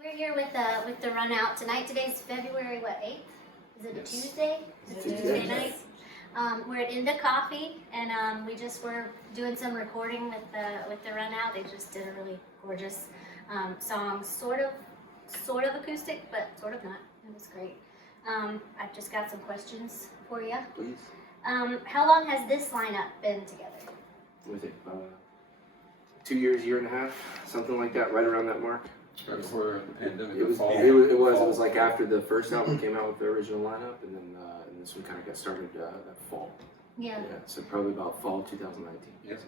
We're here with the Runout tonight. Today's February 8th? Is it a Tuesday? It's a Tuesday night. We're at Inda Coffee, and we just were doing some recording with the Runout. They just did a really gorgeous song, sort of acoustic, but sort of not. It was great. I've just got some questions for you. Please. How long has this lineup been together? What was it? 2 years, year and a half, something like that, right around that mark. Right before the pandemic. It was like after the first album came out with the original lineup, and then this one kind of got started that fall. Yeah. So probably about fall 2019. Yes.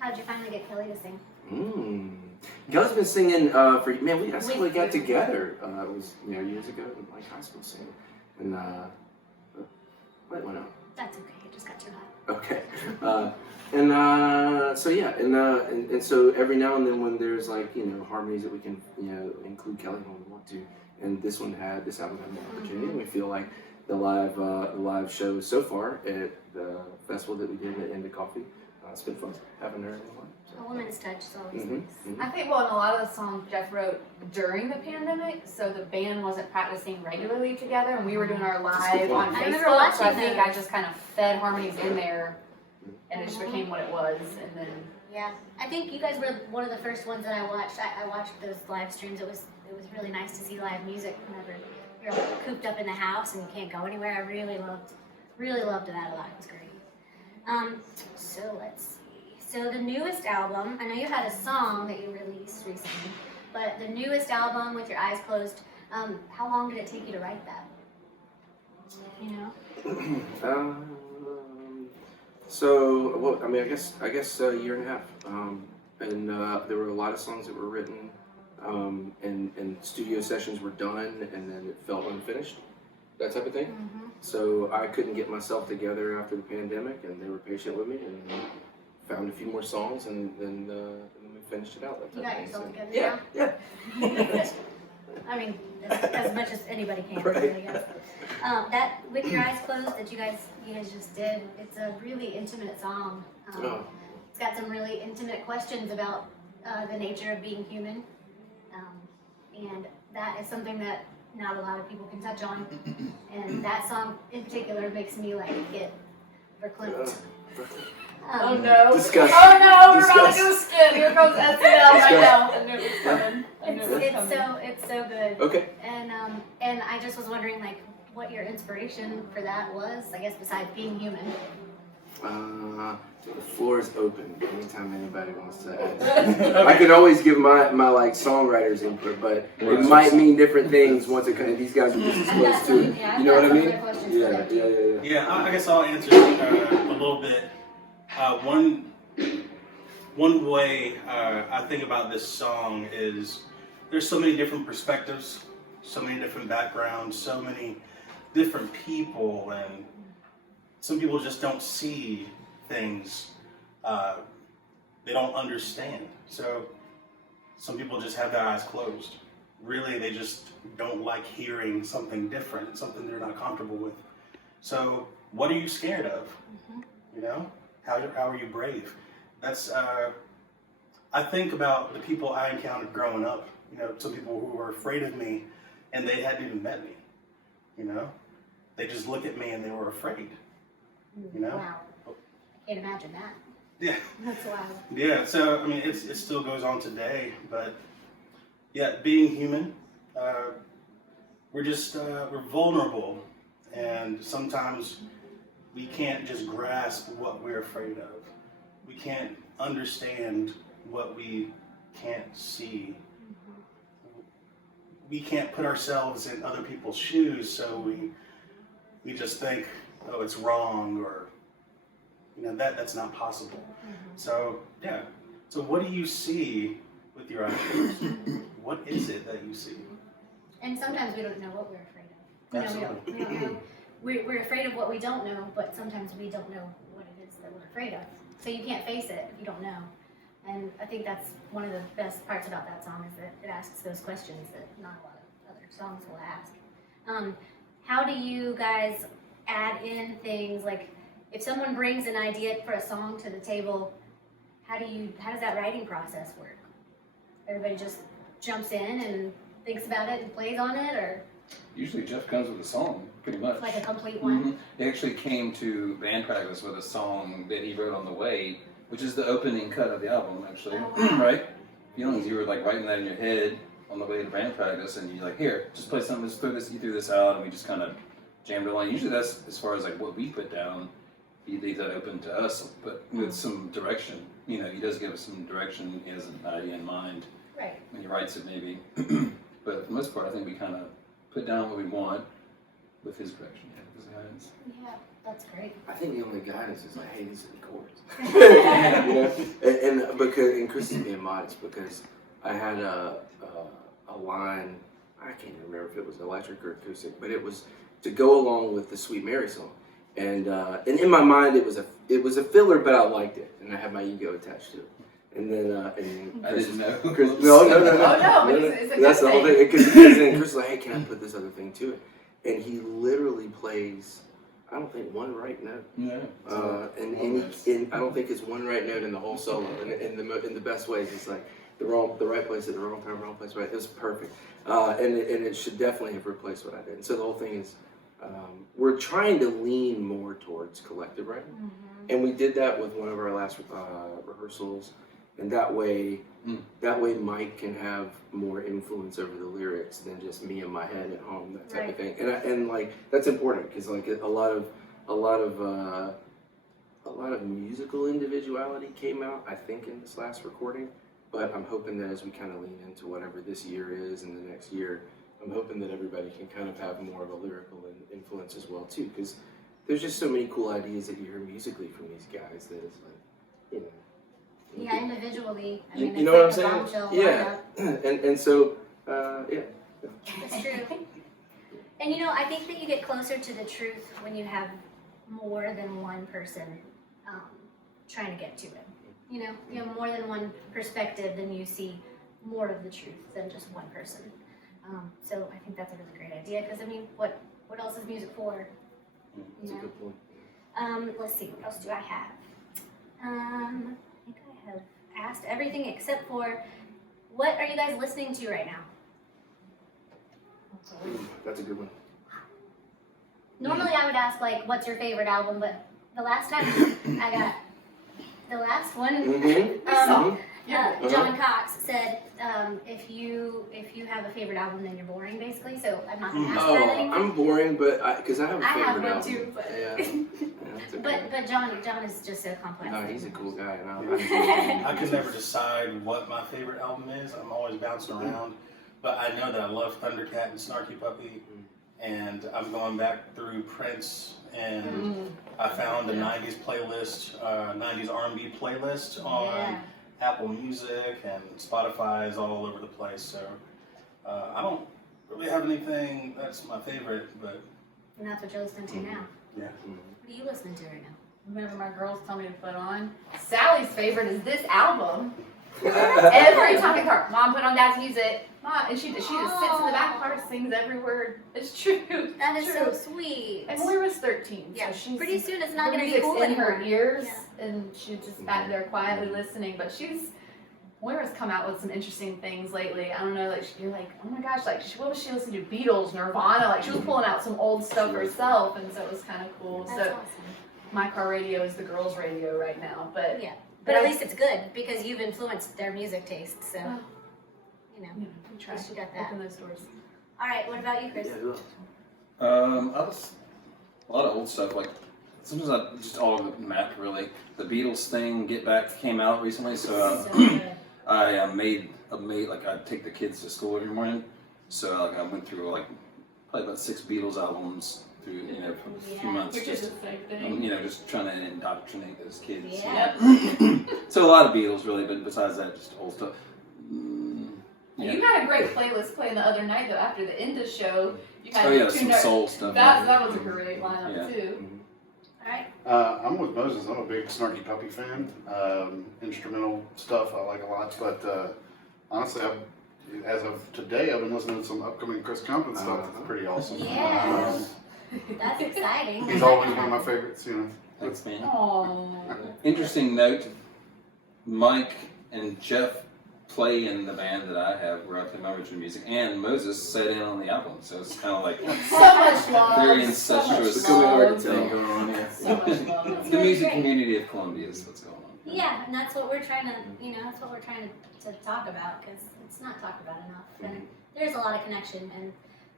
How did you finally get Kelley to sing? Kelley's been singing for we actually got together. It was years ago in like high school singing, and light went out. That's okay. It just got too hot. Okay. And so every now and then when there's like harmonies that we can include Kelley when we want to, and this album had more opportunity, and we feel like the live shows so far at the festival that we did at Inda Coffee, it's been fun having her. A woman's touch is always nice. I think, well, and a lot of the songs Jeff wrote during the pandemic, so the band wasn't practicing regularly together, and we were doing our live on I remember Facebook, watching so I think those. I just kind of fed harmonies in there, and it just became what it was, and then... Yeah, I think you guys were one of the first ones that I watched. I watched those live streams. It was really nice to see live music whenever you're all cooped up in the house and you can't go anywhere. I really loved that a lot. It was great. So let's see. So the newest album, I know you had a song that you released recently, but the newest album, With Your Eyes Closed, how long did it take you to write that? I guess a year and a half. And there were a lot of songs that were written, and studio sessions were done, and then it felt unfinished, that type of thing. So I couldn't get myself together after the pandemic, and they were patient with me, and found a few more songs, and then we finished it out. You got yourself together now? Yeah. I mean, as much as anybody can, right. I guess. That With Your Eyes Closed that you guys just did, it's a really intimate song. It's got some really intimate questions about the nature of being human, and that is something that not a lot of people can touch on. And that song in particular makes me get verklempt. Oh no! Disgusting. Oh no! We're about to do a skit. Here comes SNL right now. I knew it was coming. It's so good. Okay. And I just was wondering what your inspiration for that was. I guess besides being human. The floor is open anytime anybody wants to add. I can always give my songwriter's input, but it might mean different things once it these guys are just as close to it. You know what I mean? Yeah, I guess I'll answer a little bit. One way I think about this song is there's so many different perspectives, so many different backgrounds, so many different people, and some people just don't see things, they don't understand. So some people just have their eyes closed. Really, they just don't like hearing something different, something they're not comfortable with. So what are you scared of? How are you brave? That's, I think about the people I encountered growing up, some people who were afraid of me and they hadn't even met me, They just looked at me and they were afraid, Wow. Can't imagine that. Yeah. That's wild. Yeah, so, it still goes on today, but yeah, being human, we're vulnerable, and sometimes we can't just grasp what we're afraid of. We can't understand what we can't see. We can't put ourselves in other people's shoes, so we just think, oh, it's wrong, or that's not possible. So yeah. So what do you see with your eyes closed? What is it that you see? And sometimes we don't know what we're afraid of. Absolutely. We don't know. We're afraid of what we don't know, but sometimes we don't know what it is that we're afraid of. So you can't face it if you don't know. And I think that's one of the best parts about that song, is that it asks those questions that not a lot of other songs will ask. How do you guys add in things if someone brings an idea for a song to the table, how does that writing process work? Everybody just jumps in and thinks about it and plays on it, or Usually Jeff comes with a song, pretty much. like a complete one? Mhm. He actually came to band practice with a song that he wrote on the way, which is the opening cut of the album, actually. Oh, wow. Right? Feelings, you were like writing that in your head on the way to band practice, and you're like, here, just play something, just you threw this out, and we just kind of jammed it along. Usually that's as far as like what we put down. He leaves that open to us, but with some direction. You know, he does give us some direction. He has an idea in mind Right. when he writes it, maybe. But for the most part, I think we kind of put down what we want with his direction, his guidance. Yeah, that's great. I think the only guidance is like, hey, these are the chords. You know? And Chris is being modest because I had a line, I can't even remember if it was electric or acoustic, but it was to go along with the Sweet Mary song. And in my mind, it was a filler, but I liked it, and I had my ego attached to it. And then I didn't know. Chris, no. Oh, no, it's a That's good the whole thing. thing. Because then Chris was like, hey, can I put this other thing to it? And he literally plays, I don't think, one right note. No. And I don't think it's one right note in the whole solo. And in the best ways, it's like the right place at the wrong time, wrong place, right. It was perfect. And it should definitely have replaced what I did. And so the whole thing is, we're trying to lean more towards collective writing. Mm-hmm. And we did that with one of our last rehearsals. And that way Mike can have more influence over the lyrics than just me in my head at home, that type of thing. And like that's important because like a lot of musical individuality came out, I think, in this last recording. But I'm hoping that as we kind of lean into whatever this year is and the next year, I'm hoping that everybody can kind of have more of a lyrical influence as well too, because there's just so many cool ideas that you hear musically from these guys that it's like, you know. Yeah, individually. I You mean, know it's what I'm like saying? a bombshell Yeah. lineup. And so, yeah. That's true. And you know, I think that you get closer to the truth when you have more than one person trying to get to it. You know, you have more than one perspective, then you see more of the truth than just one person. So I think that's a really great idea because I mean, what else is music for? That's a good point. Let's see, what else do I have? I think I have asked everything except for what are you guys listening to right now? That's a good one. Normally I would ask like, what's your favorite album? But the last time I got the last one, John Cox said, if you have a favorite album, then you're boring, basically. So I'm not gonna ask that anymore. I'm boring, but because I have a I have favorite one album. too, but Yeah, that's okay. but John is just so complex. No, he's a cool guy, and I enjoy him. I can never decide what my favorite album is. I'm always bouncing around. But I know that I love Thundercat and Snarky Puppy. And I'm going back through Prince, and I found a 90s playlist, 90s R&B playlist on Apple Music, and Spotify is all over the place. So I don't really have anything that's my favorite, but... And that's what you're listening to now. Yeah. What are you listening to right now? Whenever my girls tell me to put on, Sally's favorite is this album. Every time I hear Mom, put on Dad's music. Mom, and she just sits in the back part, sings every word. It's true. That is True. so sweet. And Moira's 13, Yeah, so she's pretty soon it's not going to be music's cool in anymore. her ears, Yeah. and she's just back there quietly listening. But Moira's come out with some interesting things lately. I don't know, like you're like, oh my gosh, like what was she listening to? Beatles, Nirvana, like she was pulling out some old stuff herself, and so it was kind of cool. That's So awesome. my car radio is the girls' radio right now, but Yeah. But at least it's good because you've influenced their music taste. So, you know, we try at least you got that. open those doors. All right, what about you, Chris? Yeah, who else? A lot of old stuff, like sometimes I just all over the map really. The Beatles thing, Get Back, came out recently, so So good. I made like I'd take the kids to school every morning, so like I went through like probably about 6 Beatles albums through for a few months, Which is just the same thing. just trying to indoctrinate those kids. Yeah. So a lot of Beatles really, but besides that, just old stuff. You had a great playlist playing the other night though. After the end of the show, you had Oh yeah, two some notes. soul stuff. That was a great lineup Yeah. too. All right. I'm with Moses. I'm a big Snarky Puppy fan. Instrumental stuff I like a lot, but honestly, as of today, I've been listening to some upcoming Chris Compton stuff that's pretty awesome. Yeah. That's exciting. He's always one of my favorites, you know. Thanks, man. Oh. Interesting note, Mike and Jeff play in the band that I have where I play my original music, and Moses sat in on the album, so it's kind of like So much love. very so much incestuous It's really hard to love. tell going on here. So much love. the music community of Columbia is what's going on. Yeah, and that's what we're trying to, that's what we're trying to talk about, because it's not talked about enough. And there's a lot of connection, and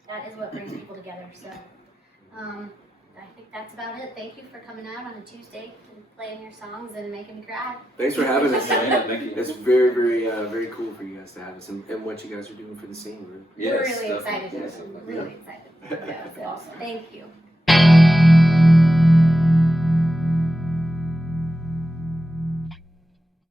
that is what brings people together. So I think that's about it. Thank you for coming out on a Tuesday and playing your songs and making me cry. Thanks for having us. Yeah, thank you. It's very, very, very cool for you guys to have us and what you guys are doing for the scene. We're Yes, really definitely. excited. Yes, Really excited. Yeah, it's awesome. Thank you.